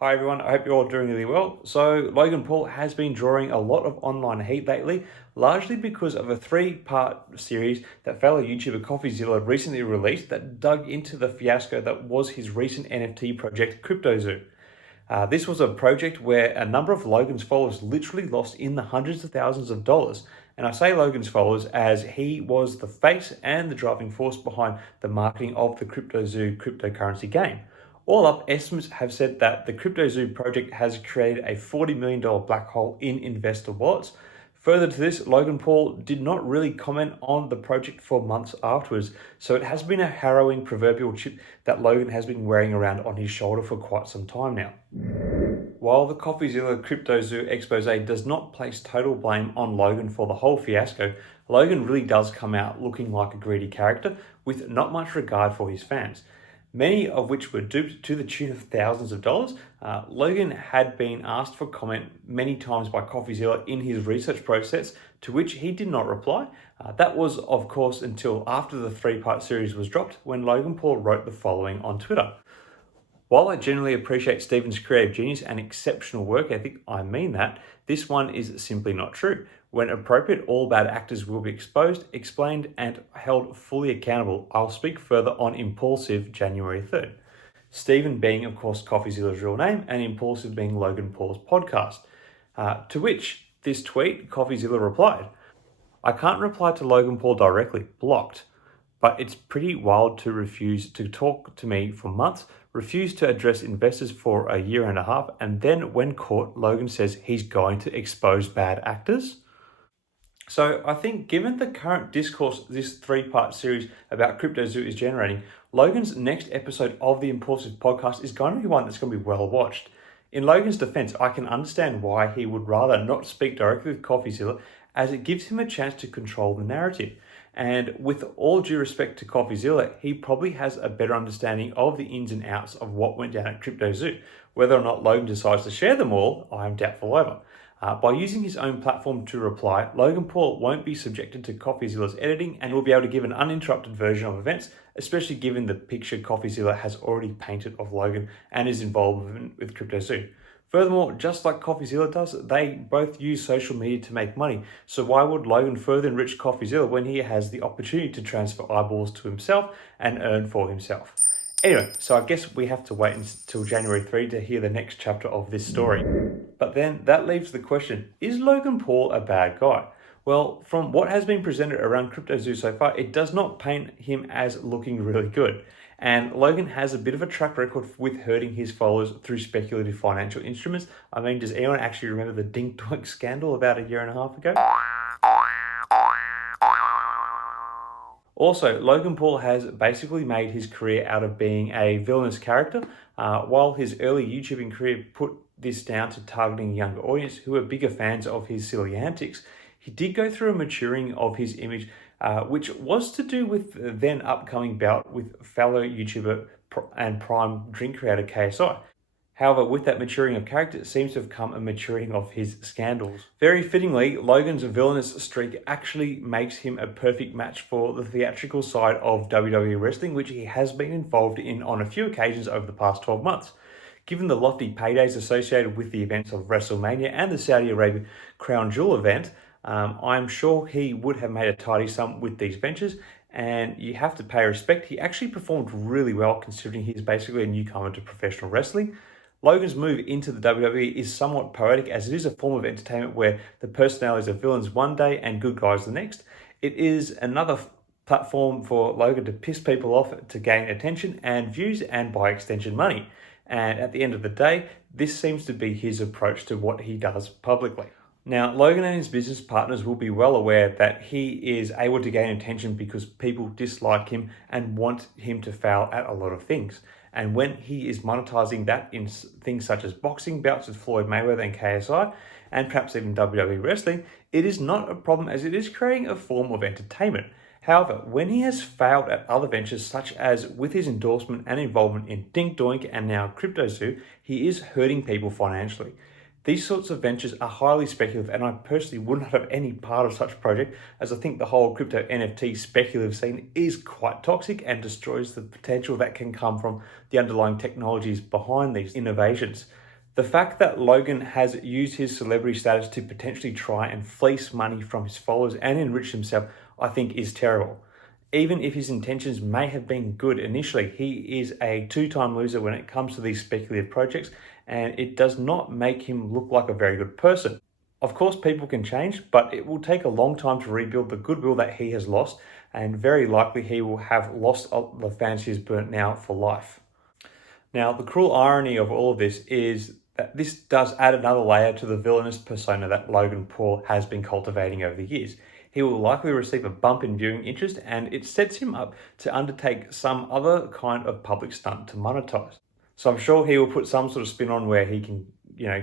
Hi everyone, I hope you're all doing really well. So Logan Paul has been drawing a lot of online heat lately, largely because of a three-part series that fellow YouTuber coffeezilla recently released that dug into the fiasco that was his recent NFT project, Cryptozoo. This was a project where a number of Logan's followers literally lost in the hundreds of thousands of dollars. And I say Logan's followers as he was the face and the driving force behind the marketing of the Cryptozoo cryptocurrency game. All up, estimates have said that the Cryptozoo project has created a $40 million black hole in investor wallets. Further to this, Logan Paul did not really comment on the project for months afterwards, so it has been a harrowing proverbial chip that Logan has been wearing around on his shoulder for quite some time now. While the Coffeezilla Cryptozoo expose does not place total blame on Logan for the whole fiasco, Logan really does come out looking like a greedy character with not much regard for his fans, many of which were duped to the tune of thousands of dollars. Logan had been asked for comment many times by Coffeezilla in his research process, to which he did not reply. That was, of course, until after the three-part series was dropped, when Logan Paul wrote the following on Twitter. While I generally appreciate Stephen's creative genius and exceptional work ethic, I mean that, this one is simply not true. When appropriate, all bad actors will be exposed, explained, and held fully accountable. I'll speak further on Impulsive January 3rd. Stephen being, of course, Coffeezilla's real name, and Impulsive being Logan Paul's podcast. To which this tweet, Coffeezilla replied, "I can't reply to Logan Paul directly, blocked. But it's pretty wild to refuse to talk to me for months, refuse to address investors for a year and a half, and then when caught, Logan says he's going to expose bad actors." So I think given the current discourse this three-part series about Cryptozoo is generating, Logan's next episode of the Impulsive podcast is going to be one that's going to be well watched. In Logan's defense, I can understand why he would rather not speak directly with Coffeezilla, as it gives him a chance to control the narrative. And with all due respect to Coffeezilla, he probably has a better understanding of the ins and outs of what went down at Cryptozoo. Whether or not Logan decides to share them all, I am doubtful over. By using his own platform to reply, Logan Paul won't be subjected to Coffeezilla's editing and will be able to give an uninterrupted version of events, especially given the picture Coffeezilla has already painted of Logan and his involvement with Cryptozoo. Furthermore, just like Coffeezilla does, they both use social media to make money, so why would Logan further enrich Coffeezilla when he has the opportunity to transfer eyeballs to himself and earn for himself? Anyway, so I guess we have to wait until January 3 to hear the next chapter of this story. But then that leaves the question, is Logan Paul a bad guy? Well, from what has been presented around Cryptozoo so far, it does not paint him as looking really good. And Logan has a bit of a track record with hurting his followers through speculative financial instruments. I mean, does anyone actually remember the dink doink scandal about a year and a half ago? Also, Logan Paul has basically made his career out of being a villainous character, while his early YouTubing career put this down to targeting a younger audience who are bigger fans of his silly antics. He did go through a maturing of his image, which was to do with the then upcoming bout with fellow YouTuber and prime drink creator KSI. However, with that maturing of character, it seems to have come a maturing of his scandals. Very fittingly, Logan's villainous streak actually makes him a perfect match for the theatrical side of WWE wrestling, which he has been involved in on a few occasions over the past 12 months. Given the lofty paydays associated with the events of WrestleMania and the Saudi Arabia Crown Jewel event, I'm sure he would have made a tidy sum with these ventures, and you have to pay respect. He actually performed really well considering he's basically a newcomer to professional wrestling. Logan's move into the WWE is somewhat poetic, as it is a form of entertainment where the personalities are villains one day and good guys the next. It is another platform for Logan to piss people off to gain attention and views and by extension money. And at the end of the day, this seems to be his approach to what he does publicly. Now, Logan and his business partners will be well aware that he is able to gain attention because people dislike him and want him to fail at a lot of things. And when he is monetizing that in things such as boxing bouts with Floyd Mayweather and KSI, and perhaps even WWE wrestling, it is not a problem as it is creating a form of entertainment. However, when he has failed at other ventures such as with his endorsement and involvement in Dink Doink and now Cryptozoo, he is hurting people financially. These sorts of ventures are highly speculative, and I personally would not have any part of such a project, as I think the whole crypto NFT speculative scene is quite toxic and destroys the potential that can come from the underlying technologies behind these innovations. The fact that Logan has used his celebrity status to potentially try and fleece money from his followers and enrich himself, I think is terrible. Even if his intentions may have been good initially, he is a two-time loser when it comes to these speculative projects, and it does not make him look like a very good person. Of course, people can change, but it will take a long time to rebuild the goodwill that he has lost, and very likely he will have lost the fans he's burnt now for life. Now, the cruel irony of all of this is that this does add another layer to the villainous persona that Logan Paul has been cultivating over the years. He will likely receive a bump in viewing interest, and it sets him up to undertake some other kind of public stunt to monetize. So I'm sure he will put some sort of spin on where he can,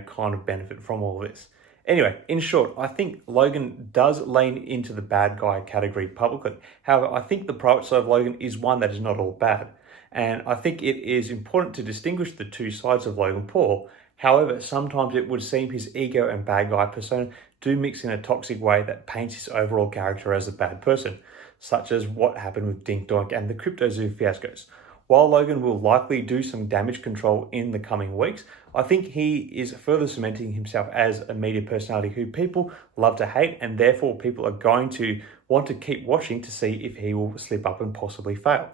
kind of benefit from all this. Anyway, in short, I think Logan does lean into the bad guy category publicly. However, I think the private side of Logan is one that is not all bad. And I think it is important to distinguish the two sides of Logan Paul. However, sometimes it would seem his ego and bad guy persona do mix in a toxic way that paints his overall character as a bad person, such as what happened with Dink, Doink and the Cryptozoo fiascos. While Logan will likely do some damage control in the coming weeks, I think he is further cementing himself as a media personality who people love to hate, and therefore people are going to want to keep watching to see if he will slip up and possibly fail.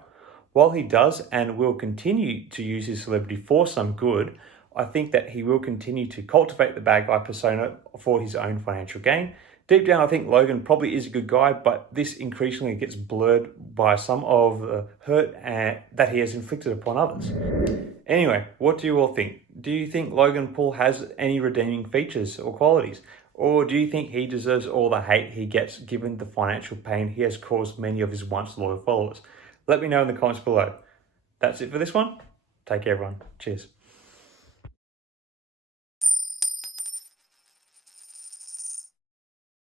While he does and will continue to use his celebrity for some good, I think that he will continue to cultivate the bad guy persona for his own financial gain. Deep down, I think Logan probably is a good guy, but this increasingly gets blurred by some of the hurt that he has inflicted upon others. Anyway, what do you all think? Do you think Logan Paul has any redeeming features or qualities? Or do you think he deserves all the hate he gets given the financial pain he has caused many of his once loyal followers? Let me know in the comments below. That's it for this one. Take care, everyone. Cheers.